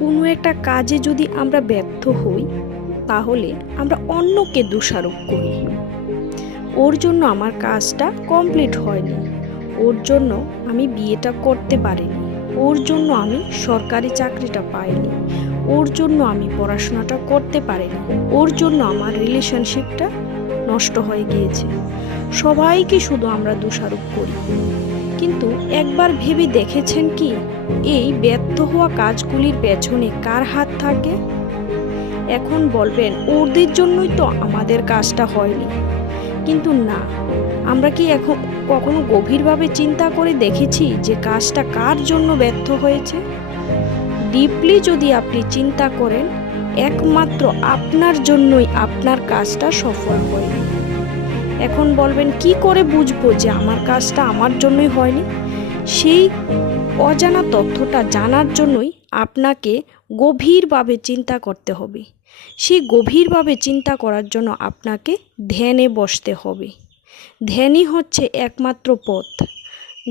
কোনো একটা কাজে যদি আমরা ব্যর্থ হই তাহলে আমরা অন্যকে দোষারোপ করি। ওর জন্য আমার কাজটা কমপ্লিট হয়নি, ওর জন্য আমি বিয়েটা করতে পারিনি, ওর জন্য আমি সরকারি চাকরিটা পাইনি, ওর জন্য আমি পড়াশোনাটা করতে পারিনি, ওর জন্য আমার রিলেশনশিপটা নষ্ট হয়ে গিয়েছে। সবাইকে শুধু আমরা দোষারোপ করি, কিন্তু একবার ভেবে দেখেছেন কি এই ব্যর্থ হওয়া কাজগুলির পেছনে কার হাত থাকে? এখন বলবেন ওদের জন্যই তো আমাদের কাজটা হয়নি, কিন্তু না, আমরা কি এখন কখনো গভীরভাবে চিন্তা করে দেখেছি যে কাজটা কার জন্য ব্যর্থ হয়েছে? ডিপলি যদি আপনি চিন্তা করেন, একমাত্র আপনার জন্যই আপনার কাজটা সফল হয়নি। এখন বলবেন কি করে বুঝবো যে আমার কাজটা আমার জন্যই হয়নি? সেই অজানা তথ্যটা জানার জন্যই আপনাকে গভীরভাবে চিন্তা করতে হবে। সেই গভীরভাবে চিন্তা করার জন্য আপনাকে ধ্যানে বসতে হবে। ধ্যানই হচ্ছে একমাত্র পথ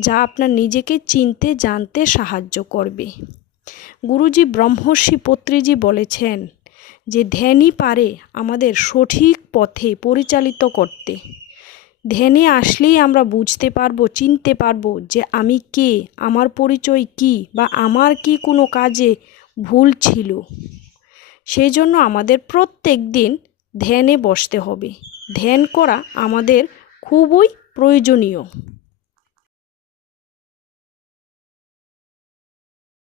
যা আপনার নিজেকে চিনতে জানতে সাহায্য করবে। গুরুজি ব্রহ্মর্ষি পত্রিজি বলেছেন যে ধ্যানই পারে আমাদের সঠিক পথে পরিচালিত করতে। ধ্যানে আসলেই আমরা বুঝতে পারবো, চিনতে পারবো যে আমি কে, আমার পরিচয় কি, বা আমার কি কোনো কাজে ভুল ছিল। সেই জন্য আমাদের প্রত্যেক দিন ধ্যানে বসতে হবে। ধ্যান করা আমাদের খুবই প্রয়োজনীয়।